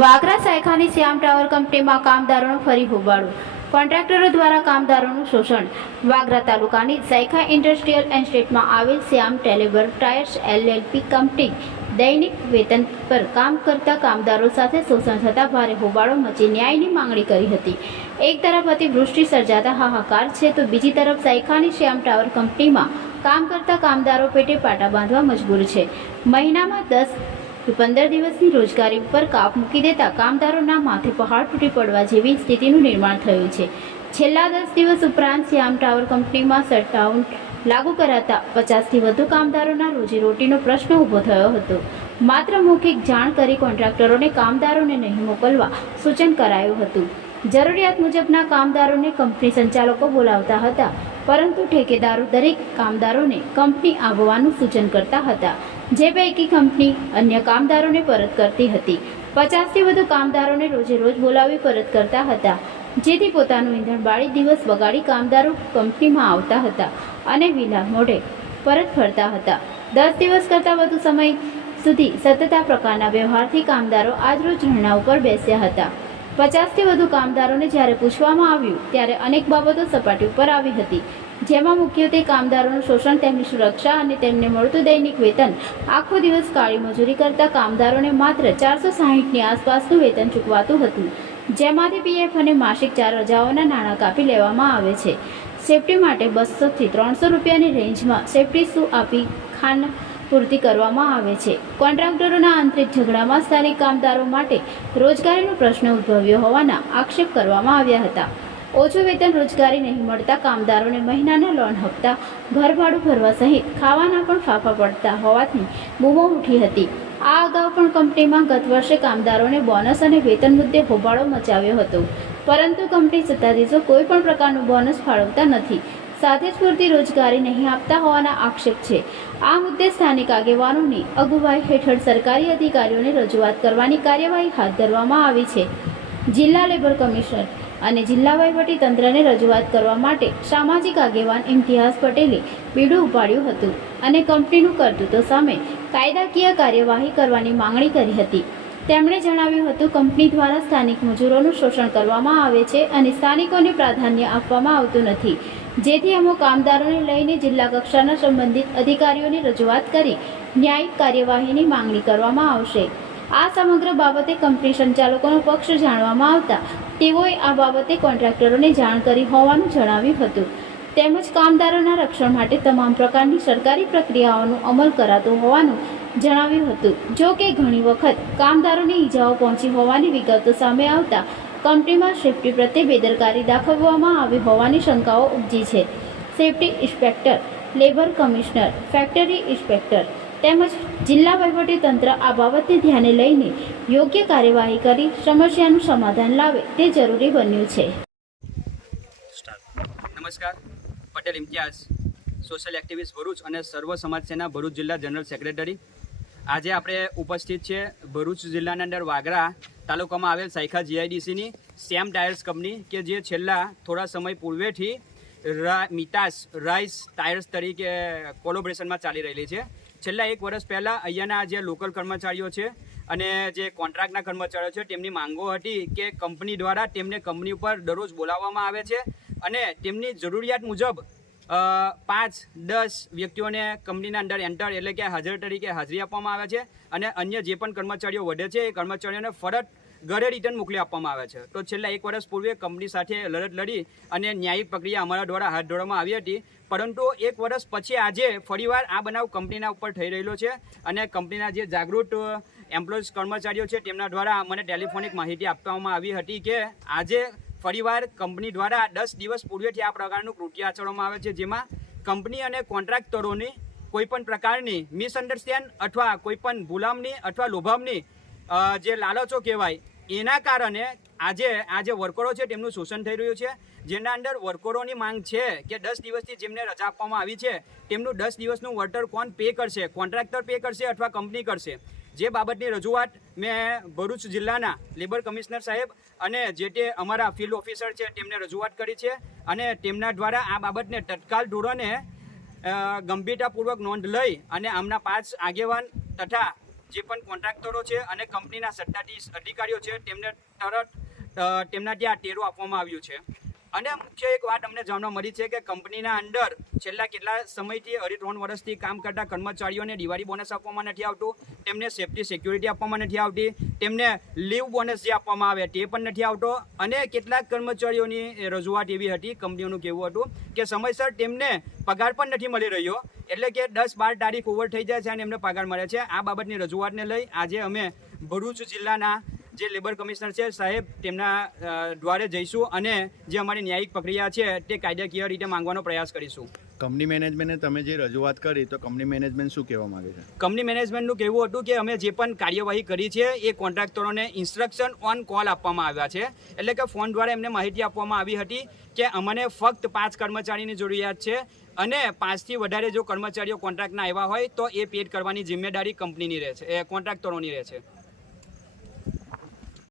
વાગરા સાયખાની શ્યામ tower કંપનીમાં કામદારોનો ફરી હોબાળો. કોન્ટ્રાક્ટરો દ્વારા કામદારોનું શોષણ. વાગરા તાલુકાની સાયખા ઇન્ડસ્ટ્રીયલ એસ્ટેટમાં આવેલ શ્યામ ટેલેબર ટાયર્સ એલએલપી કંપની દૈનિક વેતન પર કામ કરતા કામદારો સાથે શોષણ થતા ભારે હોબાળો મચી ન્યાયની માંગણી કરી હતી. એક તરફ અતિવૃષ્ટિ સર્જાતા હાહાકાર છે તો બીજી તરફ સાયખાની શ્યામ ટાવર કંપનીમાં કામ કરતા કામદારો પેટે પાટા બાંધવા મજબૂર છે. મહિનામાં 10-15 દિવસની રોજગારી પર કાપ મૂકી દેતા કામદારોના માથે પહાડ તૂટી પડવા જેવી સ્થિતિનું નિર્માણ થયું છે. છેલ્લા 10 દિવસ ઉપરાંત શ્યામ ટાવર કંપનીમાં શટડાઉન લાગુ કરાતા 50થી વધુ કામદારોના રોજીરોટીનો પ્રશ્ન ઊભો થયો હતો. માત્ર મૌખિક જાણ કરી કોન્ટ્રાક્ટરોને કામદારોને નહીં મોકલવા સૂચન કરાયું હતું. જરૂરિયાત મુજબના કામદારોને કંપની સંચાલકો બોલાવતા હતા, પરંતુ ઠેકેદારો દરેક કામદારોને કંપની આવવાનું સૂચન કરતા હતા, જે પૈકી કંપની અન્ય કામદારોને પરત કરતી હતી. 50થી વધુ કામદારોને રોજે રોજ બોલાવી પરત કરતા હતા, જેથી પોતાનું ઈંધણ બાળી દિવસ બગાડી કામદારો કંપનીમાં આવતા હતા અને વિલા મોઢે પરત ફરતા હતા. 10 દિવસ કરતાં વધુ સમય સુધી સતત આ પ્રકારના વ્યવહારથી કામદારો આજરોજ ધરણા ઉપર બેસ્યા હતા. 50થી વધુ કામદારોને જ્યારે પૂછવામાં આવ્યું ત્યારે અનેક બાબતો સપાટી ઉપર આવી હતી, જેમાં મુખ્યત્વે કામદારોનું શોષણ, તેમની સુરક્ષા અને તેમને મળતું દૈનિક વેતન. આખો દિવસ કાળી મજૂરી કરતા કામદારોને માત્ર 460ની આસપાસનું વેતન ચૂકવાતું હતું, જેમાંથી પીએફ અને માસિક 4 રજાઓના નાણાં કાપી લેવામાં આવે છે. સેફટી માટે 200થી 300 રૂપિયાની રેન્જમાં સેફટી શૂ આપી ખાન પૂર્તિ કરવામાં આવે છે. કોન્ટ્રાક્ટરોના આંતરિક ઝઘડામાં સ્થાનિક કામદારો માટે રોજગારીનો પ્રશ્ન ઉદ્ભવ્યો હોવાના આક્ષેપ કરવામાં આવ્યા હતા. ઓછું વેતન, રોજગારી નહીં મળતા કામદારોને મહિનાના લોન હપ્તા, ઘર ભાડું ભરવા સહિત ખાવાના પણ ફાફા પડતા હોવાથી બૂમો ઉઠી હતી. આ અગાઉ પણ કંપનીમાં ગત વર્ષે કામદારોને બોનસ અને વેતન મુદ્દે હોબાળો મચાવ્યો હતો, પરંતુ કંપની સત્તાધીશો કોઈ પણ પ્રકારનું બોનસ ફાળવતા નથી, સાથે જ પૂરતી રોજગારી નહીં આપતા હોવાના આક્ષેપ છે. આ મુદ્દે સ્થાનિક આગેવાનોની અગુવાઈ હેઠળ સરકારી અધિકારીઓને રજૂઆત કરવાની કાર્યવાહી હાથ ધરવામાં આવી છે. જિલ્લા લેબર કમિશનર અને જિલ્લા વહીવટી તંત્રને રજૂઆત કરવા માટે સામાજિક આગેવાન ઇમ્તિયાઝ પટેલે બીડું ઉપાડ્યું હતું અને કંપનીનું કરતૂતો સામે કાયદાકીય કાર્યવાહી કરવાની માંગણી કરી હતી. તેમણે જણાવ્યું હતું, કંપની દ્વારા સ્થાનિક મજૂરોનું શોષણ કરવામાં આવે છે અને સ્થાનિકોને પ્રાધાન્ય આપવામાં આવતું નથી, જેથી અમુક કામદારોને લઈને જિલ્લા કક્ષાના સંબંધિત અધિકારીઓને રજૂઆત કરી ન્યાયિક કાર્યવાહીની માંગણી કરવામાં આવશે. આ સમગ્ર બાબતે કંપની સંચાલકોનો પક્ષ જાણવામાં આવતા તેઓએ આ બાબતે કોન્ટ્રાક્ટરોને જાણ કરી હોવાનું જણાવ્યું હતું. તેમજ કામદારોના રક્ષણ માટે તમામ પ્રકારની સરકારી પ્રક્રિયાઓનો અમલ કરાતો હોવાનું જણાવ્યું હતું. જો કે ઘણી વખત કામદારોને ઈજાઓ પહોંચી હોવાની વિગતો સામે આવતા કંપનીમાં સેફટી પ્રત્યે બેદરકારી દાખવવામાં આવી હોવાની શંકાઓ ઉપજી છે. Safety inspector, labour commissioner, factory inspector તેમજ જિલ્લા વહીવટી તંત્ર આ બાબતને ધ્યાને લઈને યોગ્ય કાર્યવાહી કરી સમસ્યાનું સમાધાન લાવે તે જરૂરી બન્યું છે. નમસ્કાર, પટેલ ઇમ્તિયાઝ, સોશિયલ એક્ટિવિસ્ટ ભરૂચ અને સર્વ સમાજ સેના ભરૂચ જિલ્લા જનરલ સેક્રેટરી. આજે આપણે ઉપસ્થિત છે ભરૂચ જિલ્લાના અંદર વાગરા તાલુકામાં આવેલ સાયખા જીઆઈડીસીની શ્યામ ટાયર્સ કંપની, કે જે છેલ્લા થોડા સમય પૂર્વેથી મિતાસ રાઈસ ટાયર્સ તરીકે કોલોબરેશનમાં ચાલી રહેલી છે. છેલ્લા 1 વર્ષ પહેલાં અહીંયાના જે લોકલ કર્મચારીઓ છે અને જે કોન્ટ્રાક્ટના કર્મચારીઓ છે તેમની માંગો હતી કે કંપની દ્વારા તેમને કંપની ઉપર દરરોજ બોલાવવામાં આવે છે અને તેમની જરૂરિયાત મુજબ 5-10 વ્યક્તિઓને કંપનીના અંદર એન્ટર એટલે કે હાજર તરીકે હાજરી આપવામાં આવે છે અને અન્ય જે પણ કર્મચારીઓ વધે છે એ કર્મચારીઓને ફરજ ઘરે રિટર્ન મોકલી આપવામાં આવે છે. તો છેલ્લા 1 વર્ષ પૂર્વે કંપની સાથે લડત લડી અને ન્યાયિક પ્રક્રિયા અમારા દ્વારા હાથ ધરવામાં આવી હતી, પરંતુ 1 વર્ષ પછી આજે ફરીવાર આ બનાવ કંપનીના ઉપર થઈ રહેલો છે અને કંપનીના જે જાગૃત એમ્પ્લોઈઝ કર્મચારીઓ છે તેમના દ્વારા મને ટેલિફોનિક માહિતી આપવામાં આવી હતી કે આજે ફરીવાર કંપની દ્વારા 10 દિવસ પૂર્વેથી આ પ્રકારનું કૃત્ય આચરવામાં આવે છે, જેમાં કંપની અને કોન્ટ્રાક્ટરોની કોઈપણ પ્રકારની મિસઅન્ડરસ્ટેન્ડ અથવા કોઈપણ ગુલામની અથવા લોભામની જે લાલચો કહેવાય એના કારણે આજે આ જે વર્કરો છે તેમનું શોષણ થઈ રહ્યું છે. જેના અંદર વર્કરોની માંગ છે કે 10 દિવસથી જેમને રજા આપવામાં આવી છે તેમનું 10 દિવસનું વળતર કોણ પે કરશે, કોન્ટ્રાક્ટર પે કરશે અથવા કંપની કરશે. જે બાબતની રજૂઆત મેં ભરૂચ જિલ્લાના લેબર કમિશનર સાહેબ અને જે તે અમારા ફિલ્ડ ઓફિસર છે તેમને રજૂઆત કરી છે અને તેમના દ્વારા આ બાબતને તત્કાલ ધોરણે ગંભીરતાપૂર્વક નોંધ લઈ અને આમના 5 આગેવાન તથા જે પણ કોન્ટ્રાક્ટરો છે અને કંપનીના સત્તાધીશ અધિકારીઓ છે તેમને તેમના ત્યાં ટેરો આપવામાં આવ્યું છે. અને મુખ્ય એક વાત અમને જાણવા મળી છે કે કંપનીના અંદર છેલ્લા કેટલા સમયથી 2.5 વર્ષથી કામ કરતા કર્મચારીઓને દિવાળી બોનસ આપવામાં નથી આવતું, તેમને સેફ્ટી સિક્યુરિટી આપવામાં નથી આવતી, તેમને લીવ બોનસ જે આપવામાં આવે તે પણ નથી આવતો. અને કેટલાક કર્મચારીઓની રજૂઆત એવી હતી, કંપનીઓનું કહેવું હતું કે સમયસર તેમને પગાર પણ નથી મળી રહ્યો, એટલે કે 10-12 તારીખ ઓવર થઈ જાય છે અને એમને પગાર મળે છે. આ બાબતની રજૂઆતને લઈ આજે અમે ભરૂચ જિલ્લાના જે લેબર કમિશનર છે સાહેબ તેમના દ્વારે જઈશું અને જે અમારી ન્યાયિક પ્રક્રિયા છે તે કાયદાકીય રીતે માંગવાનો પ્રયાસ કરીશું. કંપની મેનેજમેન્ટને તમે જે રજૂઆત કરી તો કંપની મેનેજમેન્ટ શું કહેવા માંગે છે? કંપની મેનેજમેન્ટનું કહેવું હતું કે અમે જે પણ કાર્યવાહી કરી છે એ કોન્ટ્રાક્ટરોને ઇન્સ્ટ્રક્શન ઓન કોલ આપવામાં આવ્યા છે, એટલે કે ફોન દ્વારા એમને માહિતી આપવામાં આવી હતી કે અમને ફક્ત 5 કર્મચારીની જરૂરિયાત છે અને 5થી વધારે જો કર્મચારીઓ કોન્ટ્રાક્ટના આવ્યા હોય તો એ પેડ કરવાની જિમ્મેદારી કંપનીની રહે છે, કોન્ટ્રાક્ટરોની રહે છે.